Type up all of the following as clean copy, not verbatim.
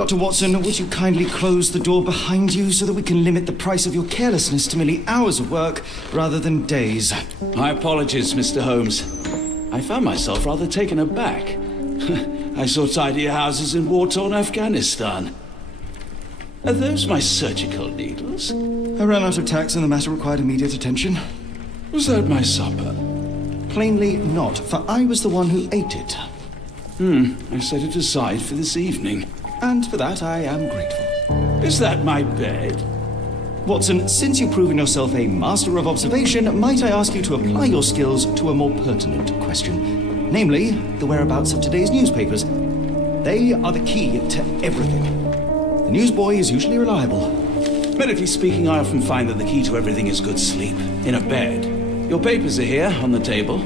Dr. Watson, would you kindly close the door behind you so that we can limit the price of your carelessness to merely hours of work rather than days? My apologies, Mr. Holmes. I found myself rather taken aback. I saw tidier houses in war-torn Afghanistan. Are those my surgical needles? I ran out of tacks and the matter required immediate attention. Was that my supper? Plainly not, for I was the one who ate it. I set it aside for this evening. And for that I am grateful. Is that my bed? Watson, since you've proven yourself a master of observation, might I ask you to apply your skills to a more pertinent question? Namely, the whereabouts of today's newspapers. They are the key to everything. The newsboy is usually reliable. Medically speaking, I often find that the key to everything is good sleep. In a bed. Your papers are here, on the table.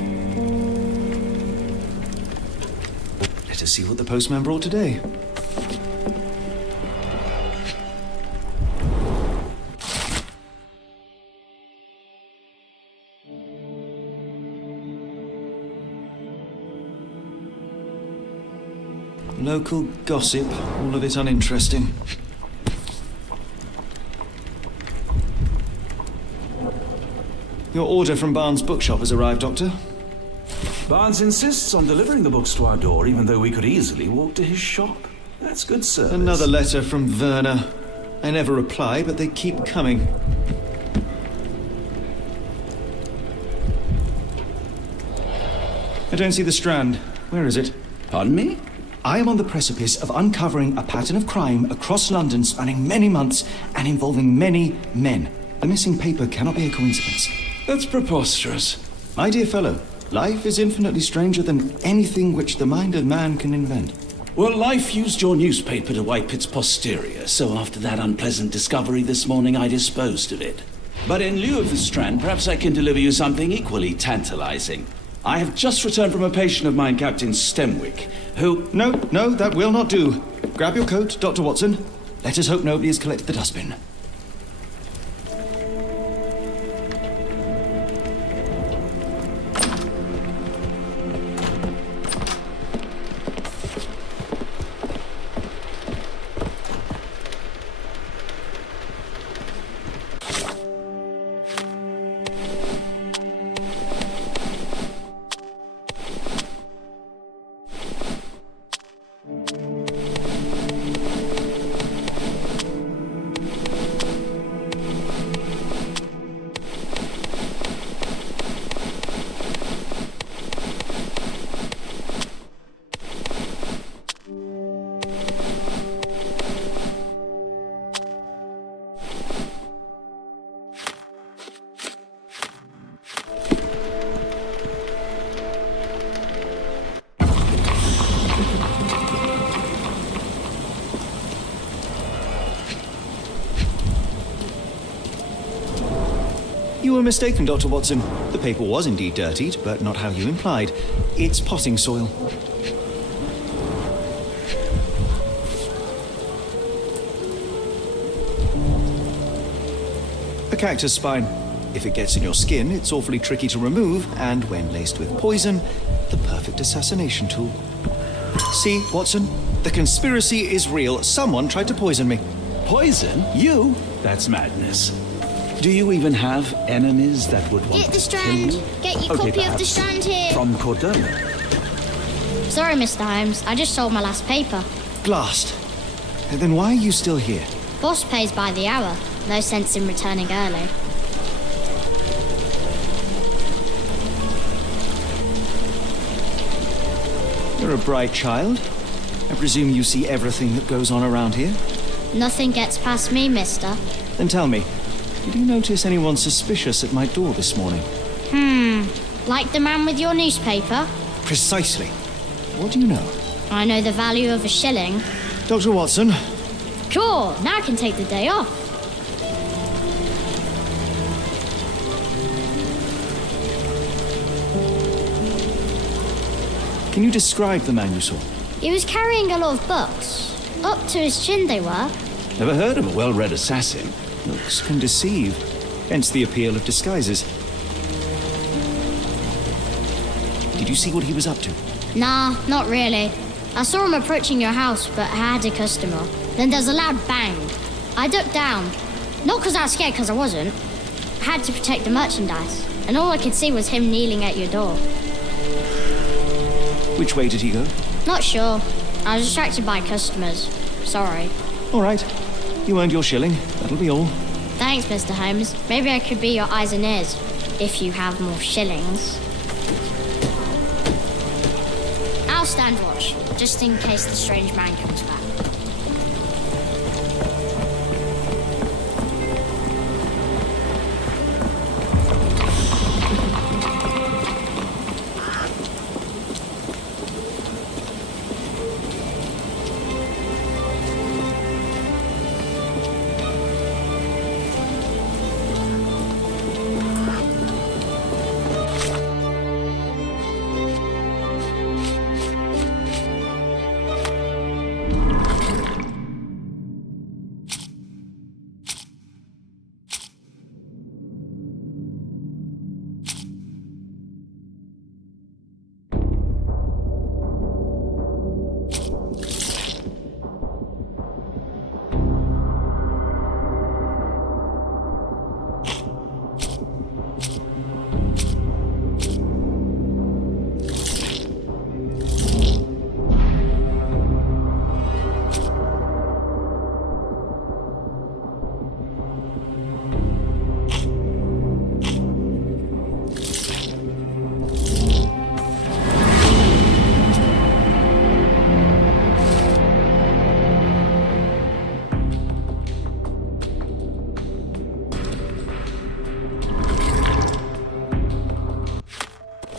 Let us see what the postman brought today. Local gossip, all of it uninteresting. Your order from Barnes' bookshop has arrived, Doctor. Barnes insists on delivering the books to our door, even though we could easily walk to his shop. That's good service. Another letter from Werner. I never reply, but they keep coming. I don't see the Strand. Where is it? Pardon me? I am on the precipice of uncovering a pattern of crime across London spanning many months and involving many men. The missing paper cannot be a coincidence. That's preposterous. My dear fellow, life is infinitely stranger than anything which the mind of man can invent. Well, life used your newspaper to wipe its posterior, so after that unpleasant discovery this morning, I disposed of it. But in lieu of the Strand, perhaps I can deliver you something equally tantalizing. I have just returned from a patient of mine, Captain Stemwick, who... No, that will not do. Grab your coat, Dr. Watson. Let us hope nobody has collected the dustbin. You were mistaken, Dr. Watson. The paper was indeed dirtied, but not how you implied. It's potting soil. A cactus spine. If it gets in your skin, it's awfully tricky to remove, and when laced with poison, the perfect assassination tool. See, Watson? The conspiracy is real. Someone tried to poison me. Poison? You? That's madness. Do you even have enemies that would want Get the to kill Strand. you? Get your copy of the perhaps Strand here. From Cordona. Sorry, Mr. Holmes. I just sold my last paper. Blast. Then why are you still here? Boss pays by the hour. No sense in returning early. You're a bright child. I presume you see everything that goes on around here? Nothing gets past me, mister. Then tell me, did you notice anyone suspicious at my door this morning? Like the man with your newspaper? Precisely. What do you know? I know the value of a shilling. Dr. Watson, Sure, now I can take the day off. can you describe the man you saw? He was carrying a lot of books. Up to his chin they were. Never heard of a well-read assassin. Looks can deceive, hence the appeal of disguises. Did you see what he was up to? Nah, not really. I saw him approaching your house, but I had a customer. Then there was a loud bang. I ducked down. Not because I was scared, because I wasn't. I had to protect the merchandise, and all I could see was him kneeling at your door. Which way did he go? Not sure. I was distracted by customers. Sorry. All right. You earned your shilling. That'll be all. Thanks, Mr. Holmes. Maybe I could be your eyes and ears, if you have more shillings. I'll stand watch, just in case the strange man comes back.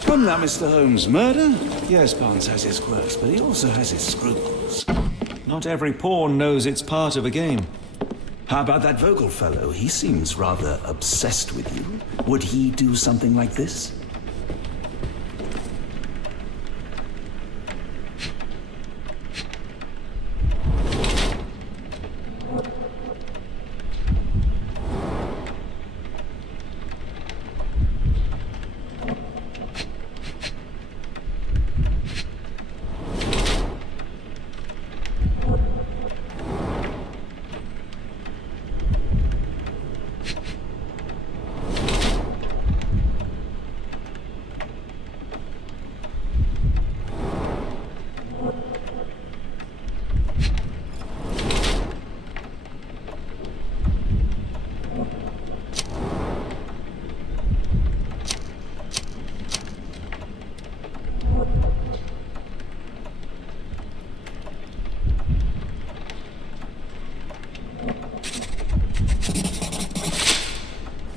Come now, Mr. Holmes. Murder? Yes, Barnes has his quirks, but he also has his scruples. Not every pawn knows it's part of a game. How about that vocal fellow? He seems rather obsessed with you. Would he do something like this?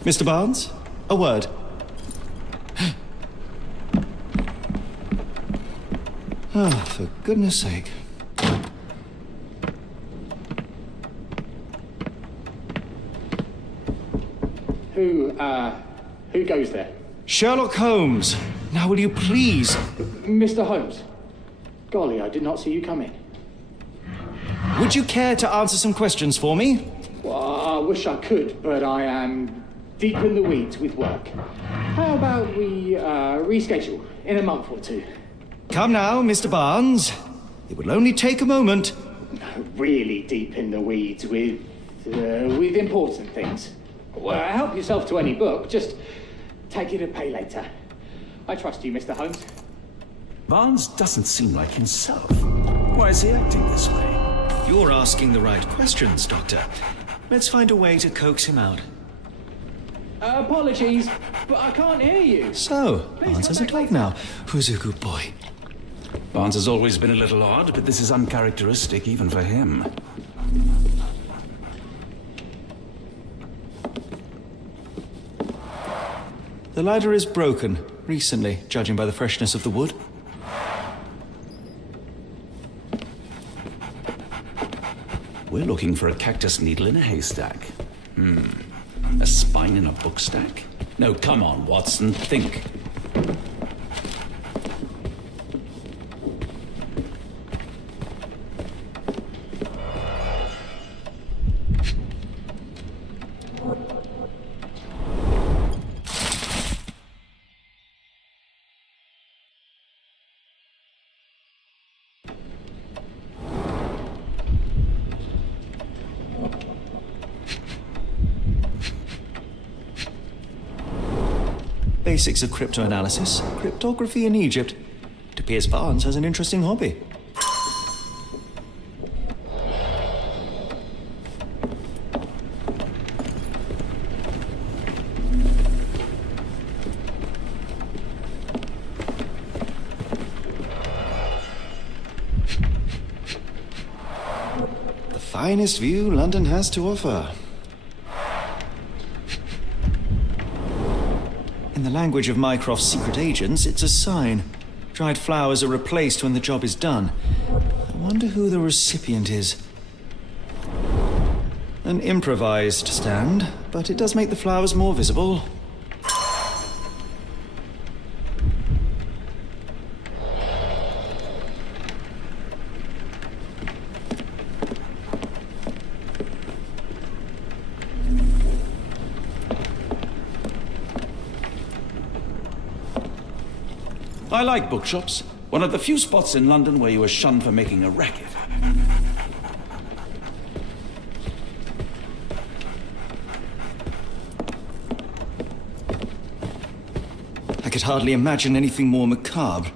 Mr. Barnes, a word. Ah, for goodness sake. Who goes there? Sherlock Holmes. Now will you please? Mr. Holmes. Golly, I did not see you come in. Would you care to answer some questions for me? Well, I wish I could, but I am deep in the weeds with work. How about we reschedule in a month or two? Come now, Mr. Barnes. It will only take a moment. Really deep in the weeds with important things. Well, help yourself to any book. Just take it and pay later. I trust you, Mr. Holmes. Barnes doesn't seem like himself. Why is he acting this way? You're asking the right questions, Doctor. Let's find a way to coax him out. Apologies, but I can't hear you. So, Barnes has a dog now. Who's a good boy? Barnes has always been a little odd, but this is uncharacteristic even for him. The ladder is broken, recently, judging by the freshness of the wood. We're looking for a cactus needle in a haystack. A spine in a book stack? No, come on, Watson, think. Basics of cryptoanalysis, cryptography in Egypt. It appears Barnes has an interesting hobby. The finest view London has to offer. In the language of Mycroft's secret agents, it's a sign. Dried flowers are replaced when the job is done. I wonder who the recipient is. An improvised stand, but it does make the flowers more visible. I like bookshops. One of the few spots in London where you are shunned for making a racket. I could hardly imagine anything more macabre.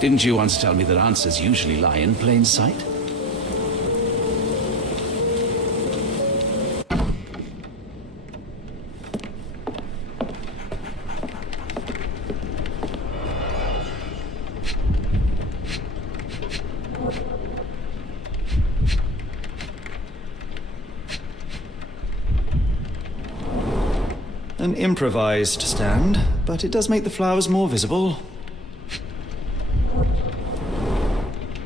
Didn't you once tell me that answers usually lie in plain sight? An improvised stand, but it does make the flowers more visible.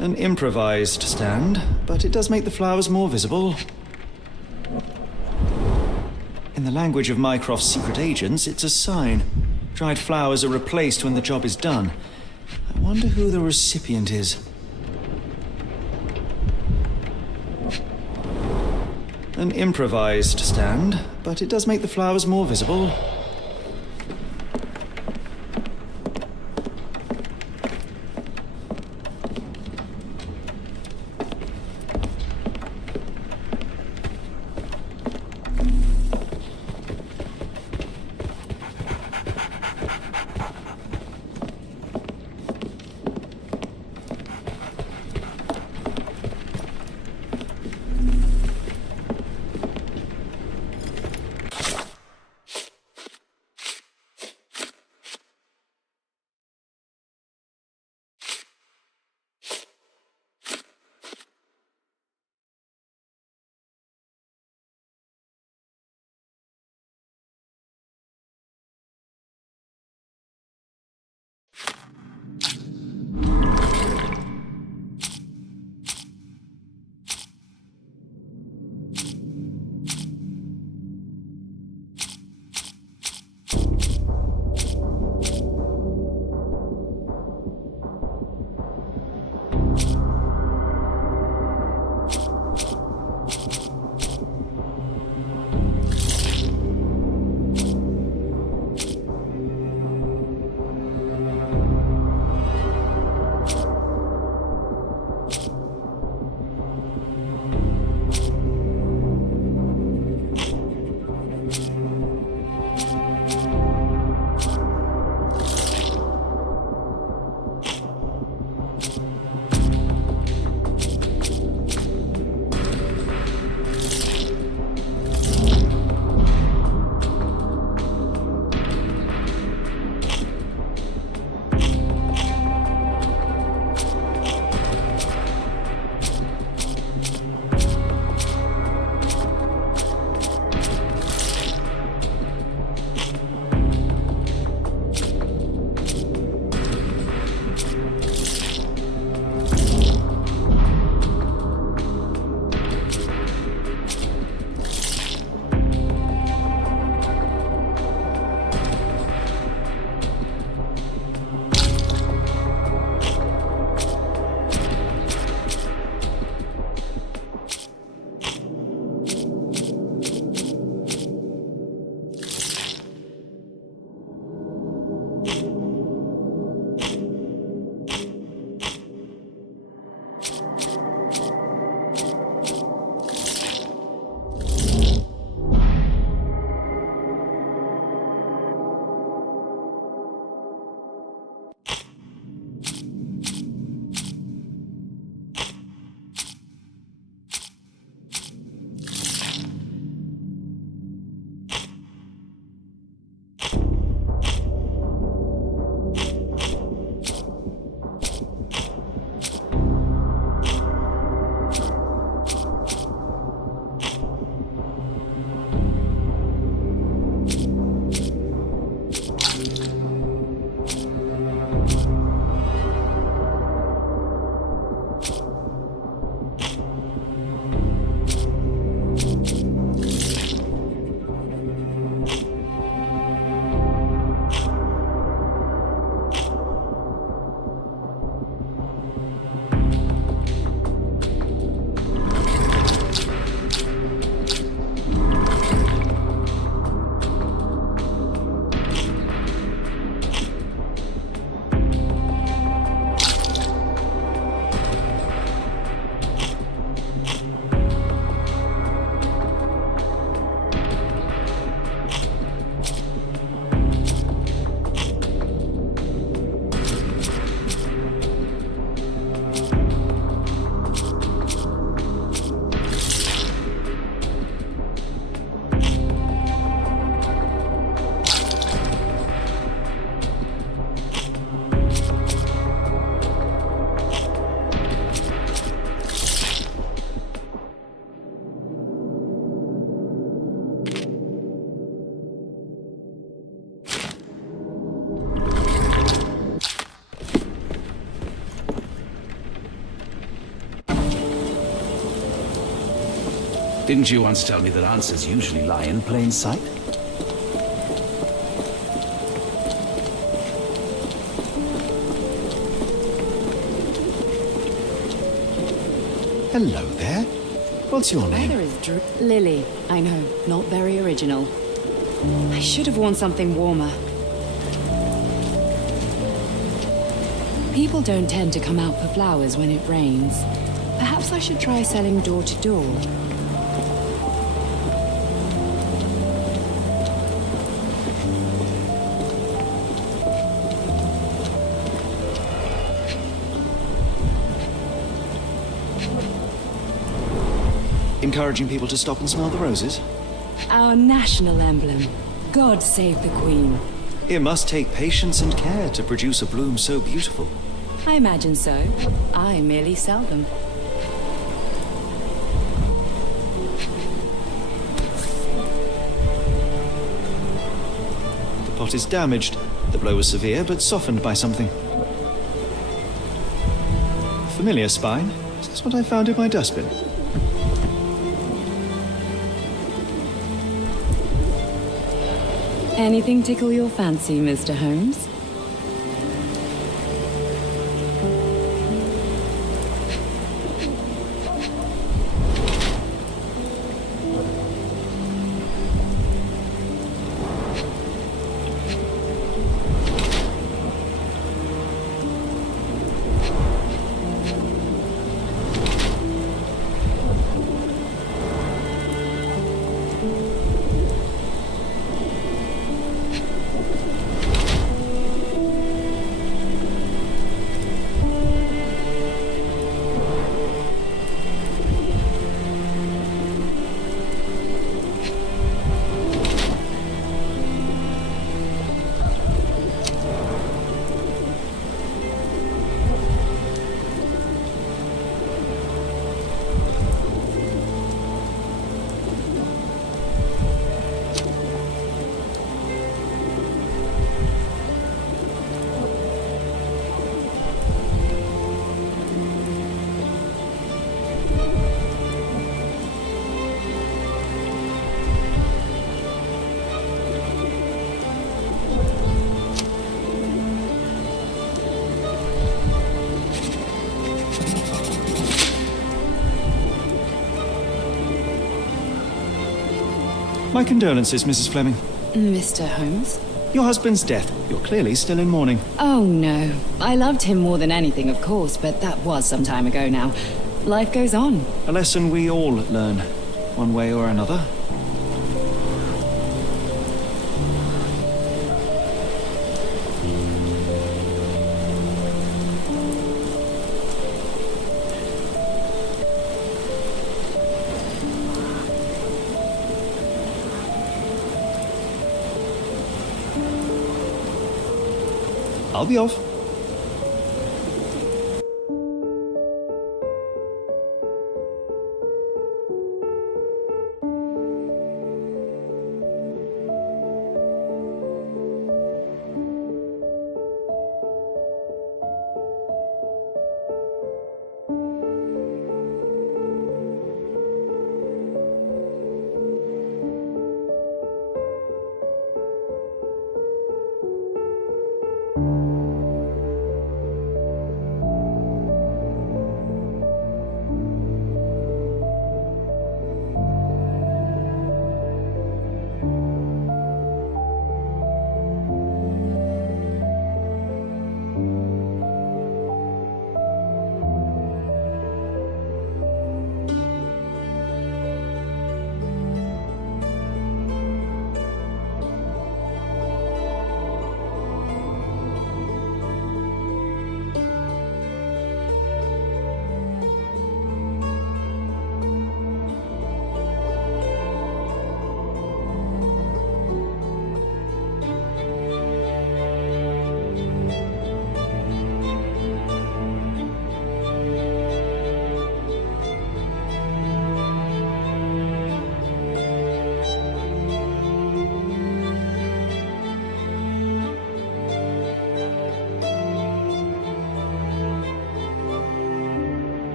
An improvised stand, but it does make the flowers more visible. In the language of Mycroft's secret agents, it's a sign. Dried flowers are replaced when the job is done. I wonder who the recipient is. An improvised stand, but it does make the flowers more visible. Didn't you once tell me that answers usually lie in plain sight? Hello there. What's your name? Weather is Lily. I know, not very original. I should have worn something warmer. People don't tend to come out for flowers when it rains. Perhaps I should try selling door to door. Encouraging people to stop and smell the roses? Our national emblem. God save the Queen. It must take patience and care to produce a bloom so beautiful. I imagine so. I merely sell them. The pot is damaged. The blow was severe, but softened by something. Familiar spine. Is this what I found in my dustbin? Anything tickle your fancy, Mr. Holmes? My condolences, Mrs. Fleming. Mr. Holmes? Your husband's death. You're clearly still in mourning. Oh, no. I loved him more than anything, of course, but that was some time ago now. Life goes on. A lesson we all learn, one way or another. I'll be off.